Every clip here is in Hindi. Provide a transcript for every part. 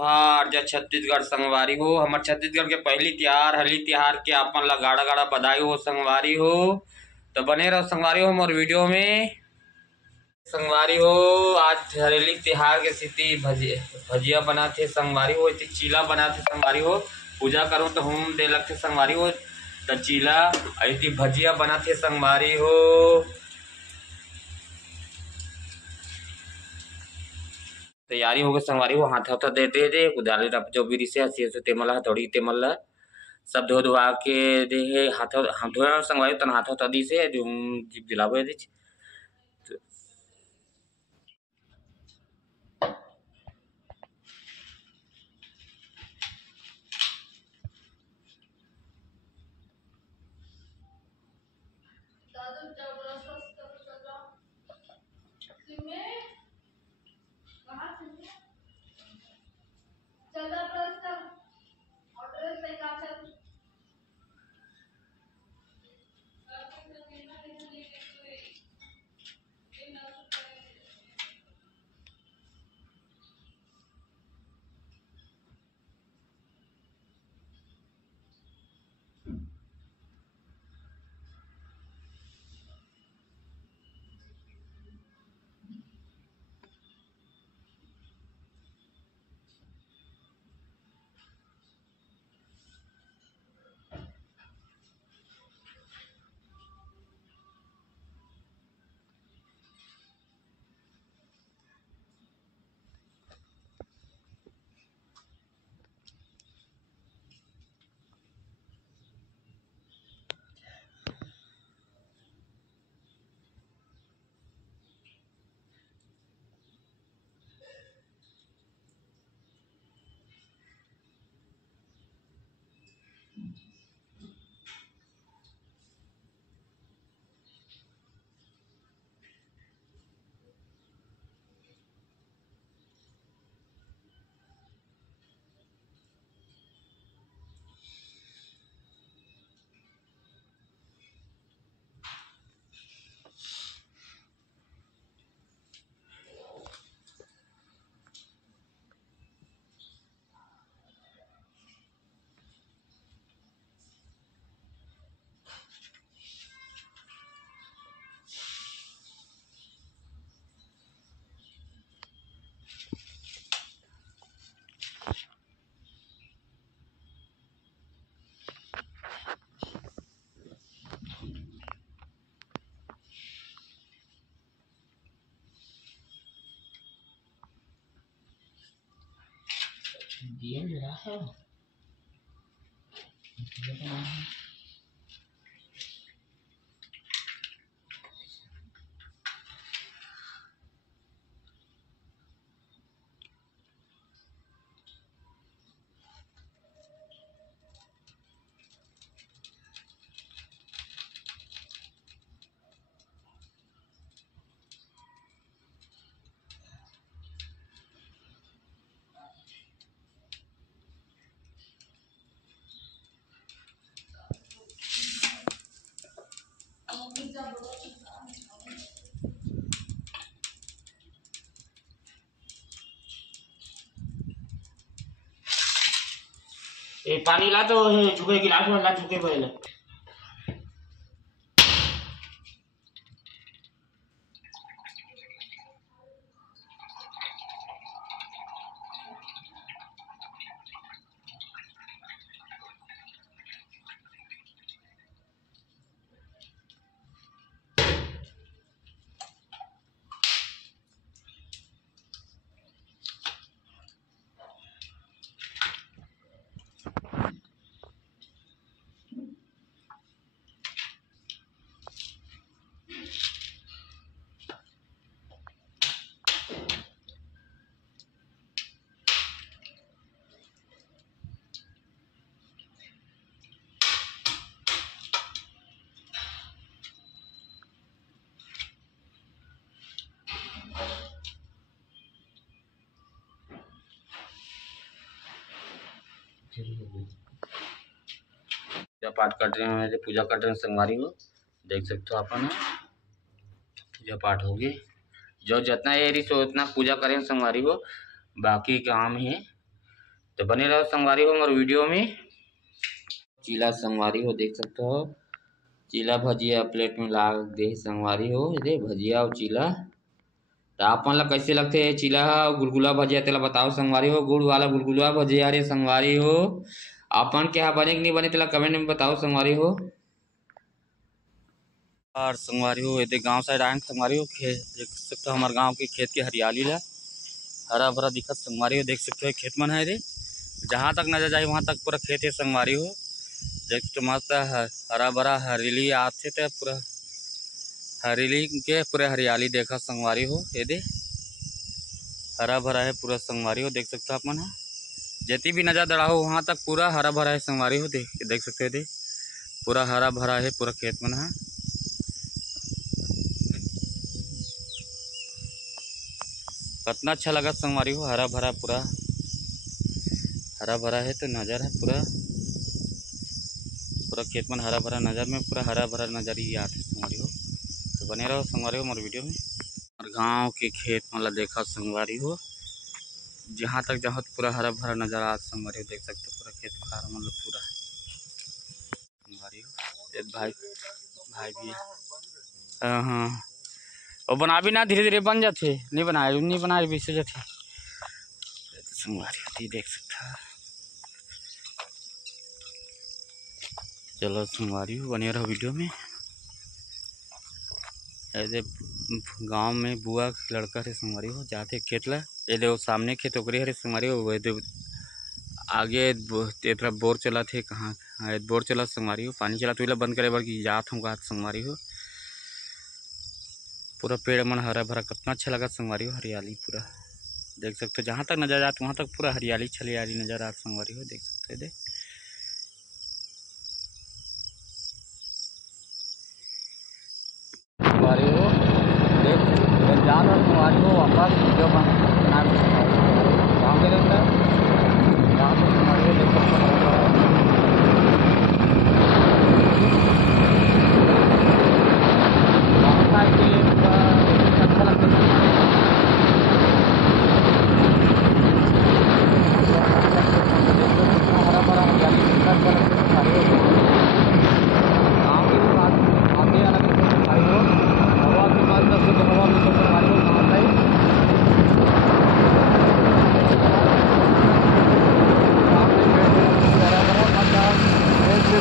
त्योहार जय छत्तीसगढ़ संगवारी हो। हमारे छत्तीसगढ़ के पहली तिहार हली तिहार के आपन ला गाड़ा गाड़ा बधाई हो संगवारी हो। तो बने रहो संगवारी हो हमारे वीडियो में संगवारी हो। आज हरेली तिहार के स्थिति भजिया बना थे संगवारी हो, चीला बना थे संगवारी हो। पूजा करूँ तो हम दे लगते संगवारी हो तो चीला ऐसी भजिया बना थे संगवारी हो। तैयारी हो गई संगवारी हो। हाथ हाथ दे उदाले जो भी रिसे हसी से तेमला हथौड़ी तेमला सब धो धुआ के दे हाथ हाथ धोया संगवारी तन हाथ हाथ दी से जो जीप दिलावे दे। दिया मेरा है पानी ला तो चुके गिलास में ला चुके पहले पूजा पाठ कर रहे हैं, पूजा कर रहे हैं संगवारी हो। देख सकते हो अपन पूजा पाठ हो गई जो जितना एरी सो उतना पूजा करें संगवारी हो। बाकी काम है तो बने रहो संगवारी हो हमारे वीडियो में। चीला संगवारी हो देख सकते हो, चीला भजिया प्लेट में ला दे संगवारी हो, दे भजिया और चीला। तो आपन ला कैसे लगते है चीला गुलगुला भजिया तेला बताओ संगवारी हो। गुड़ वाला गुलगुला भजिया रे संगवारी हो, आपन के यहाँ बने कि नहीं बने तेला कमेंट में बताओ संगवारी हो। और संगवारी हो ये गांव साइड आए संगवारी हो, खेत देख सकते हो हमारे गांव के खेत की हरियाली ला हरा भरा दिखत संगवारी हो। देख सकते हो खेत मन है रे, जहाँ तक नजर जाए वहाँ तक पूरा खेत है संगवारी हो। देख तो मस्त हरा भरा हरियाली आते थे, पूरा हरियाली के पूरे हरियाली देखा संगवारी हो। ये दे हरा भरा है पूरा संगवारी हो, देख सकते हो आप मन है जैती भी नजर दड़ा हो वहाँ तक पूरा हरा भरा है संगवारी हो। देख सकते हो दे पूरा हरा भरा है पूरा खेत मन है। कितना अच्छा लगा संगवारी हो, हरा भरा पूरा हरा भरा है। तो नज़र है पूरा पूरा खेत में हरा भरा नज़र में पूरा हरा भरा नज़र ही आते है संगवारी हो। तो बने रहो संगवारी हो हमारे वीडियो में। और गांव के खेत मतलब देखा संगवारी हो, जहाँ तक जहाँ पूरा हरा भरा नज़र आता संगवारी हो। देख सकते हो पूरा खेत खार मतलब पूरा संगवारी हो। एक भाई भी है हाँ, और बना भी ना धीरे धीरे बन जाते, नहीं बनाए भी से जाते संगवारी होती देख सकता है। चलो संगवारी हो बने रहो वीडियो में। ऐसे गांव में बुआ लड़का से संगवारी हो जाते खेत ला, ये देखो सामने खेत ओकरे हरे संगवारी हो। वो आगे तरफ बोर चला थे, कहाँ बोर चला संगवारी हो, पानी चला तो बंद करे बर की जात हूँ संगवारी हो। पूरा पेड़ मन हरा भरा कितना अच्छा लगा संगवारी हो, हरियाली पूरा देख सकते हो। जहाँ तक नजर आते वहाँ तक पूरा हरियाली छलियाली नजर आते संगवारी हो। देख सकते हो दे संगवारी हो, देख ज़्यादा संगवारी हो वापस वीडियो बना गाँव के अंदर जहाँ पर संगवारी हो देख सकते हो। अच्छा लगता है हरा भरा हरियाली अच्छा लगता है गाँव की भी बात आगे अलग संगवारी हो। हवा की बात करते तो हवा में संगवारी हो गाँव साइड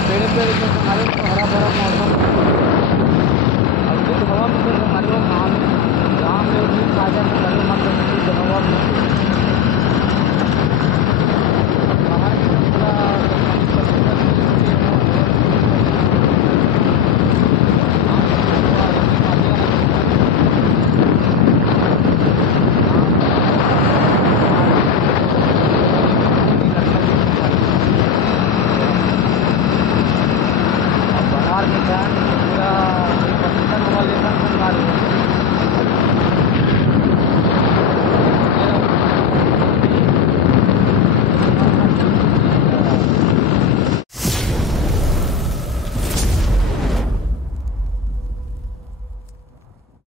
पेड़ पेड़ संगवारी हो हरा भरा मौसम और हवा में संगवारी हो। गाँव में ताजा संगवारी हो मतलब हवा में बाहर में